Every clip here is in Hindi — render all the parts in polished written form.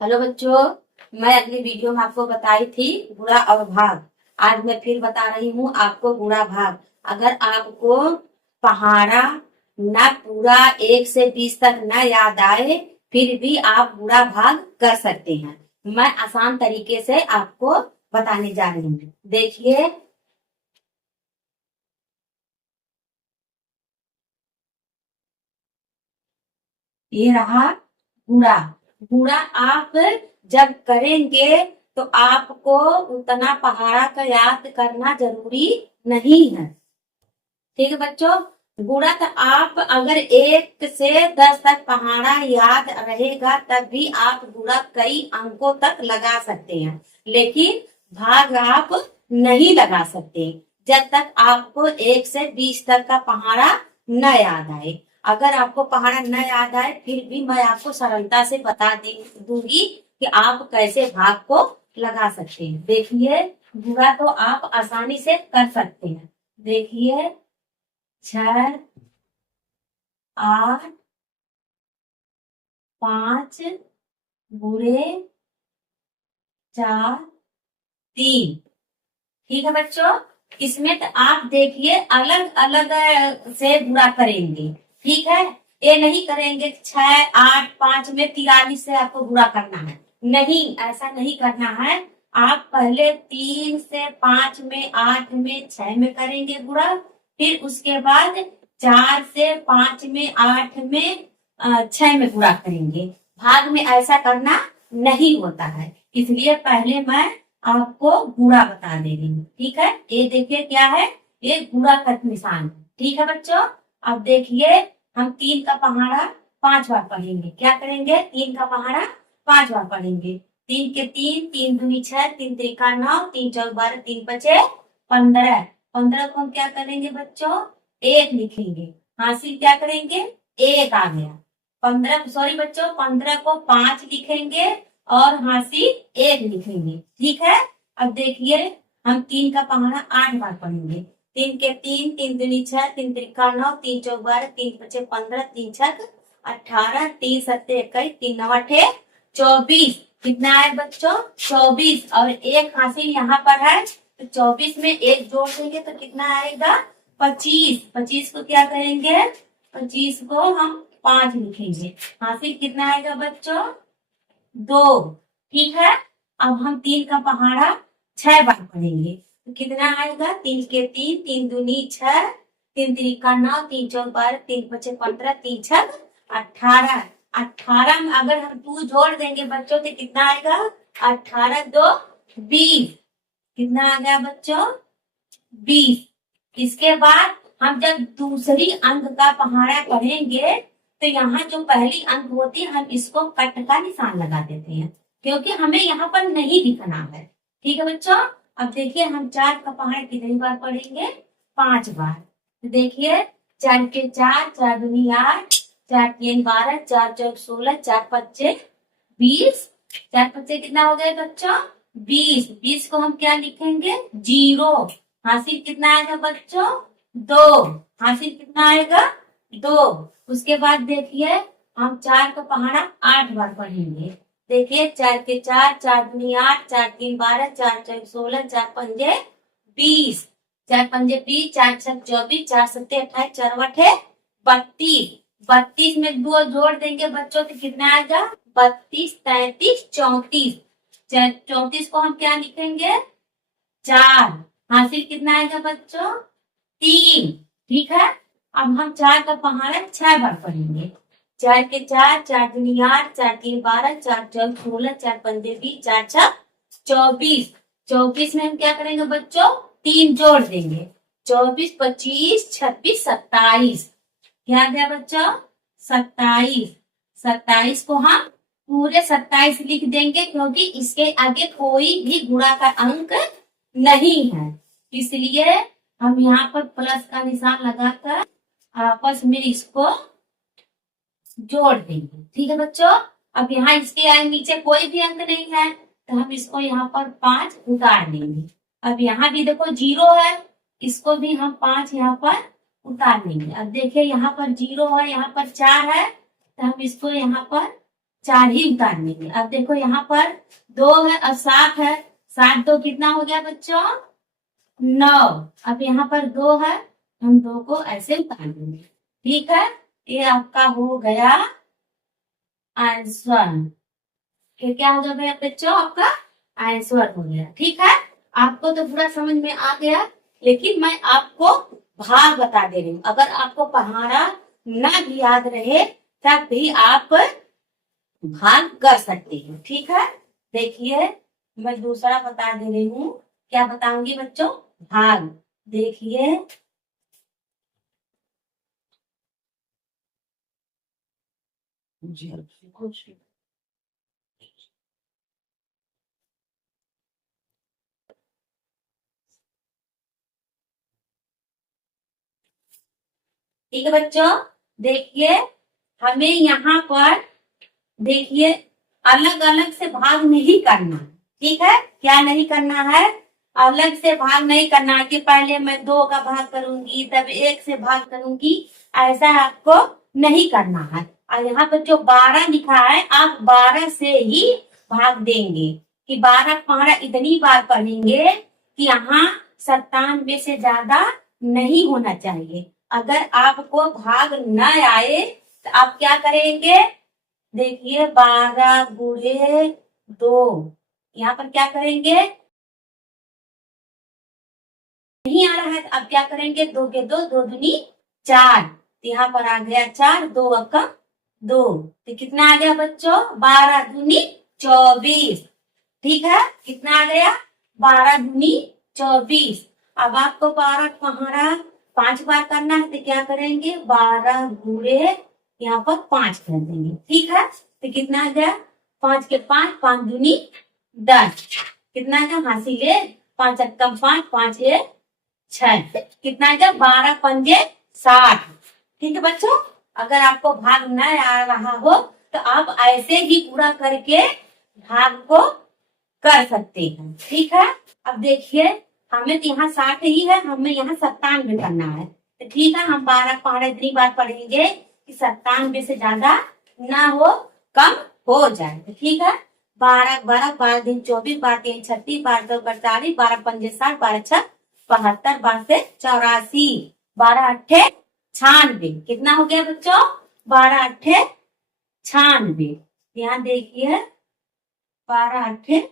हेलो बच्चों। मैं अगली वीडियो में आपको बताई थी गुणा और भाग। आज मैं फिर बता रही हूँ आपको गुणा भाग। अगर आपको पहाड़ा न पूरा 1 से 20 तक न याद आए फिर भी आप गुणा भाग कर सकते हैं। मैं आसान तरीके से आपको बताने जा रही हूँ। देखिए, ये रहा गुणा। गुणा आप जब करेंगे तो आपको उतना पहाड़ा का याद करना जरूरी नहीं है। ठीक है बच्चों। गुणा तो आप अगर 1 से 10 तक पहाड़ा याद रहेगा तब भी आप गुणा कई अंकों तक लगा सकते हैं, लेकिन भाग आप नहीं लगा सकते जब तक आपको 1 से 20 तक का पहाड़ा न याद आए। अगर आपको पहाड़ा न याद आए फिर भी मैं आपको सरलता से बता दूंगी कि आप कैसे भाग को लगा सकते हैं। देखिए, गुणा तो आप आसानी से कर सकते हैं। देखिए, 6, 8, 5 बुरे 4 3। ठीक है बच्चों। इसमें तो आप देखिए अलग अलग से गुणा करेंगे। ठीक है, ये नहीं करेंगे 6, 8, 5 में 43 से आपको गुणा करना है। नहीं, ऐसा नहीं करना है। आप पहले 3 से 5 में, 8 में, 6 में करेंगे गुणा। फिर उसके बाद 4 से 5 में, 8 में, 6 में गुणा करेंगे। भाग में ऐसा करना नहीं होता है, इसलिए पहले मैं आपको गुणा बता दे रही हूँ। ठीक है, ये देखिए क्या है, ये गुणा का निशान है। ठीक है बच्चों। अब देखिए, हम 3 का पहाड़ा 5 बार पढ़ेंगे। क्या करेंगे? 3 का पहाड़ा 5 बार पढ़ेंगे। 3 के 3, 3 दूनी 6, 3 त्रिका 9, 3 चौक 12, 3 पचे 15। 15 को हम क्या करेंगे बच्चों? 1 लिखेंगे। हासिल क्या करेंगे? 1 आ गया। 15, सॉरी बच्चों, 15 को 5 लिखेंगे और हासिल 1 लिखेंगे। ठीक है। अब देखिए, हम 3 का पहाड़ा 8 बार पढ़ेंगे। 3 के 3, 3 दूनी 6, 3 त्रिका 9, 3 चौक 12, 3 पचे 15, 3 छक 18, 3 सत्ते 21, 3 नौ 24। कितना है बच्चों? 24। और 1 हासिल यहाँ पर है तो 24 में 1 जोड़ देंगे तो कितना आएगा? 25। 25 को क्या करेंगे? 25 को हम 5 लिखेंगे। हासिल कितना आएगा बच्चों? 2। ठीक है। अब हम 3 का पहाड़ा 6 बार पढ़ेंगे तो कितना आएगा? 3 के 3, 3 दूनी 6, 3 त्रिका 9, 3 चौक 12, 3 पचे 15, 3 छक 18। 18 में अगर हम 2 जोड़ देंगे बच्चों तो कितना आएगा? 18 2 20। कितना आ गया बच्चों? 20। इसके बाद हम जब दूसरी अंक का पहाड़ा पढ़ेंगे तो यहाँ जो पहली अंक होती है हम इसको कट का निशान लगा देते हैं, क्योंकि हमें यहाँ पर नहीं दिखना है। ठीक है बच्चों। अब देखिए, हम 4 का पहाड़ा कितनी बार पढ़ेंगे? 5 बार। तो देखिए, 4 के 4, 4 दूनी 8, 4 तीन 12, 4 चौक 16, 4 पच्चे 20। 4 पच्चे कितना हो गया बच्चों? 20। 20 को हम क्या लिखेंगे? 0। हासिल कितना आएगा बच्चों? 2। हासिल कितना आएगा? 2। उसके बाद देखिए, हम 4 का पहाड़ा 8 बार पढ़ेंगे। देखिए, 4 के 4, 4 दूनी 8, 4 तीन 12, 4 चौक 16, 4 पंजे 20। 4 पंजे 20, 4 छक 24, 4 सत्ते 28, 4 अठे 32। 32 में 2 जोड़ देंगे बच्चों तो कितना आएगा? 32, 33, 34। 34 को हम क्या लिखेंगे? 4। हासिल कितना आएगा बच्चों? 3। ठीक है। अब हम 4 का पहाड़ा 6 बार पढ़ेंगे। 4 के 4, 4 दूनी 8, 4 तीन 12, 4 चौक 16, 4 पंजे 20, 4 छक 24। 24 में हम क्या करेंगे बच्चों? 3 जोड़ देंगे। 24, 25, 26, 27। क्या गया बच्चों? 27। 27 को हम पूरे 27 लिख देंगे, क्योंकि इसके आगे कोई भी गुणा का अंक नहीं है, इसलिए हम यहाँ पर प्लस का निशान लगाकर आपस में इसको जोड़ देंगे। ठीक है बच्चों। अब यहाँ इसके नीचे कोई भी अंक नहीं है तो हम इसको यहाँ पर 5 उतार देंगे। अब यहाँ भी देखो 0 है, इसको भी हम 5 यहाँ पर उतार देंगे। अब देखिए, यहाँ पर 0 है, यहाँ पर 4 है तो हम इसको यहाँ पर 4 ही उतारेंगे। अब देखो यहाँ पर 2 है और 7 है, 7 2 कितना हो गया बच्चों? 9। अब यहाँ पर 2 है, हम 2 को ऐसे उतार देंगे। ठीक है, ये आपका हो गया आंसर। फिर क्या हो गया बच्चों? आपका आंसर हो गया। ठीक है, आपको तो पूरा समझ में आ गया, लेकिन मैं आपको भाग बता दे रही हूँ। अगर आपको पहाड़ा ना भी याद रहे तब भी आप भाग कर सकते हैं। ठीक है, देखिए मैं दूसरा बता दे रही हूँ। क्या बताऊंगी बच्चों? भाग। देखिए ठीक है बच्चों, देखिए हमें यहाँ पर देखिए अलग अलग से भाग नहीं करना। ठीक है, क्या नहीं करना है? अलग से भाग नहीं करना है कि पहले मैं 2 का भाग करूंगी तब 1 से भाग करूंगी, ऐसा आपको नहीं करना है। और यहाँ पर जो 12 लिखा है, आप 12 से ही भाग देंगे कि 12 पहाड़ा इतनी बार पढ़ेंगे कि यहाँ 97 से ज्यादा नहीं होना चाहिए। अगर आपको भाग न आए तो आप क्या करेंगे? देखिए 12 गुणे 2, यहाँ पर क्या करेंगे? नहीं आ रहा है तो अब क्या करेंगे? 2 के 2, 2 दूनी 4, यहाँ पर आ गया 4, 2 अक्का 2, तो कितना आ गया बच्चों? 12 दूनी 24। ठीक है, कितना आ गया? 12 दूनी 24। अब आपको 12 पहाड़ा 5 बार करना है तो क्या करेंगे? 12 गुणे यहाँ पर 5 कर देंगे। ठीक है, तो कितना आ गया? 5 के 5, 5 दूनी 10, कितना आ गया? हासिले 5 अक्का 5, 5 एक 6, कितना आ गया? 12 पंजे 60। ठीक है बच्चों, अगर आपको भाग न आ रहा हो तो आप ऐसे ही पूरा करके भाग को कर सकते हैं। ठीक है, अब देखिए हमें तो यहाँ 60 ही है, हमें यहाँ 97 करना है। तो ठीक है, हम 12 पहाड़ा इतनी बार पढ़ेंगे कि 97 से ज्यादा ना हो, कम हो जाए। तो ठीक है, 12 12 12 दिन 24, 12 3 36, 12 2 48, 12 पंजे 60, 12 6 72, 12 से 84, 12 अट्ठे 96। कितना हो गया बच्चों? 12 अट्ठे 96। यहाँ देखिए 12 अट्ठे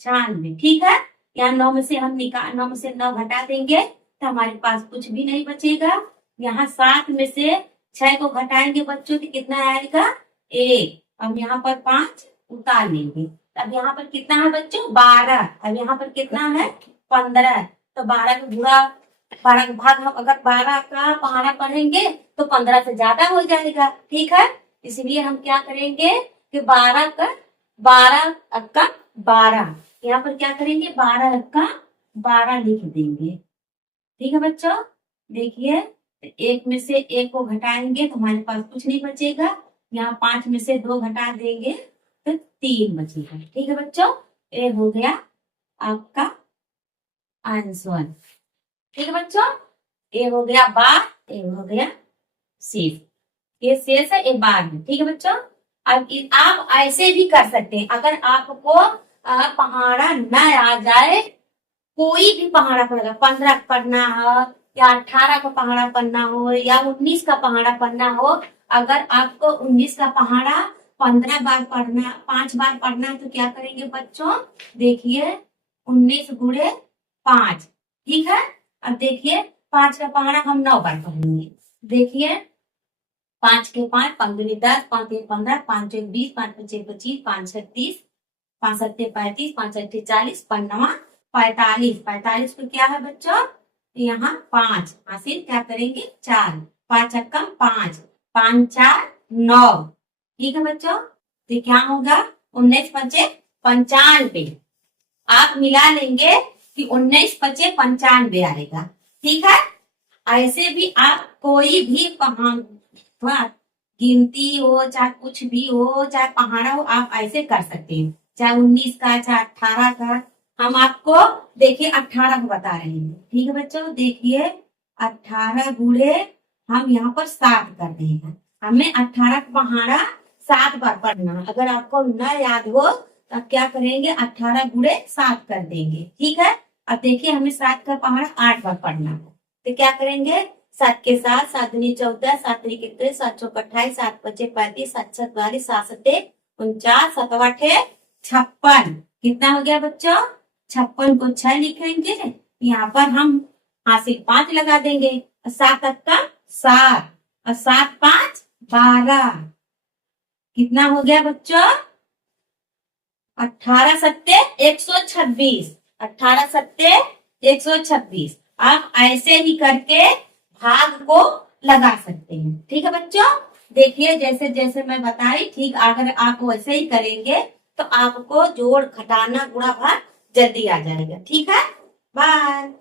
96। ठीक है, यहाँ 9 में से हम 9 में से 9 घटा देंगे तो हमारे पास कुछ भी नहीं बचेगा। यहाँ 7 में से 6 को घटाएंगे बच्चों तो कितना आएगा? 1। अब यहाँ पर 5 उतार लेंगे, अब यहाँ पर कितना है बच्चों? 12। अब यहाँ पर कितना है? 15। तो 12 का गुणा 12 का भाग हम अगर 12 का पहाड़ा पढ़ेंगे तो 15 से ज्यादा हो जाएगा। ठीक है, इसलिए हम क्या करेंगे कि 12 का 12 अक्का 12, यहाँ पर क्या करेंगे? 12 अक्का 12 लिख देंगे। ठीक है बच्चों, देखिए 1 में से 1 को घटाएंगे तो हमारे पास कुछ नहीं बचेगा। यहाँ 5 में से 2 घटा देंगे तो 3 बचेगा। ठीक है बच्चों, ये हो गया आपका आंसर। ठीक है बच्चों, ये हो गया बार, ये हो गया शेष। ये शेष है, ये बार है। ठीक है बच्चों, अब आप ऐसे भी कर सकते हैं। अगर आपको पहाड़ा न आ जाए, कोई भी पहाड़ा पढ़ेगा, 15 पढ़ना हो या 18 का पहाड़ा पढ़ना हो या 19 का पहाड़ा पढ़ना हो, अगर आपको 19 का पहाड़ा 15 बार पढ़ना, 5 बार पढ़ना है तो क्या करेंगे बच्चों? देखिए 19 गुणे 5। ठीक है, अब देखिए 5 का पहाड़ा हम 9 बार पढ़ेंगे। देखिए 5 के 5, 5 दूनी 10, 5 3 15, 5 1 20, 5 5 25, 5 6 30, 5 7 35, 5 8 40, 5 9 45। 45 को क्या है बच्चों? यहाँ 5 हासिल क्या करेंगे? 4, 5 अक्का 5, 5 4 9। ठीक है बच्चों, तो क्या होगा? 19 पचे 95। आप मिला लेंगे कि 19 पचे 95 आएगा। ठीक है, ऐसे भी आप कोई भी पहाड़ गिनती हो चाहे कुछ भी हो, चाहे पहाड़ा हो, आप ऐसे कर सकते हैं। चाहे 19 का चाहे 18 का, हम आपको देखिए 18 को बता रहे हैं। ठीक है बच्चों, देखिए 18 गुणे हम यहाँ पर 7 कर रहे हैं। हमें 18 का पहाड़ा 7 बार पढ़ना। अगर आपको न याद हो तो आप क्या करेंगे, 18 गुणे 7 कर देंगे। ठीक है, अब देखिए हमें 7 का पहाड़ा 8 बार पढ़ना है, तो क्या करेंगे, 7 के साथ 7 दूनी 14, 7 त्रिक 31, 7 चौक 28, 7 पचे 35, 7 छक 42, 7 सत्ते 49, 7 आठे 56। कितना हो गया बच्चों, 56 को 6 लिखेंगे, यहाँ पर हम हासिल 5 लगा देंगे, 7 का 7 और 7 5 12। कितना हो गया बच्चों, 18 सत्ते 126, 18 सत्ते 126। आप ऐसे ही करके भाग को लगा सकते हैं। ठीक है बच्चों, देखिए जैसे जैसे मैं बताई, ठीक अगर आप वैसे ही करेंगे तो आपको जोड़ घटाना गुणा भाग जल्दी आ जाएगा। ठीक है, बाय।